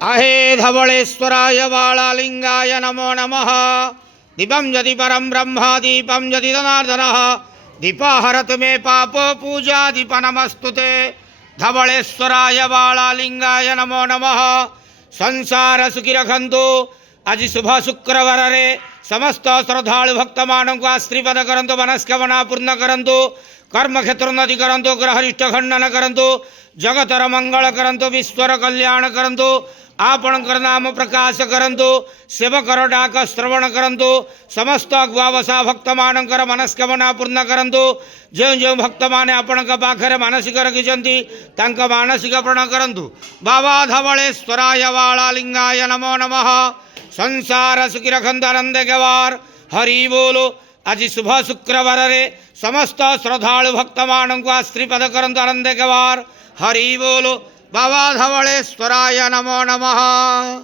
आहे धवलेश्वराय बालालिंगाय नमो नमः। दीपं यदि परं ब्रह्म दीपं यदि जनार्दनः दीपाहरतु मे पापो पूजा दीप नमस्तुते। धवलेश्वराय बालालिंगाय नमो नमः। संसार सुखी रखंतु। आज शुभ शुक्रवार रे समस्त श्रद्धालु भक्त मानों को आश्रीपद करंतु, मनस्कामना पूर्ण करंतु, कर्म क्षेत्र उन्नति करंतु, ग्रहरिष्ट खंडन करंतु, जगतर मंगल करंतु, विश्वर कल्याण करंतु, आपणकर नाम प्रकाश करंतु, सेवकर डाक श्रवण करंतु, समस्त अगुआवसा भक्त मानकर मनस्कामना पूर्ण करंतु। जो जो भक्त माने आपण पाखरे मानसिक रखिछंती तांक मानसिक पूर्ण करंतु। बाबा धवलेश्वराय बालालिंगाय नमो नमः। संसार सुखी रखंतु, आनंद गवार हरि बोलो। आज शुभ शुक्रवार रे समस्त श्रद्धालु भक्त मानों को आश्रीपद करंतु, आनंद गवार हरि बोलो। बाबा धवलेश्वराय नमो नमः।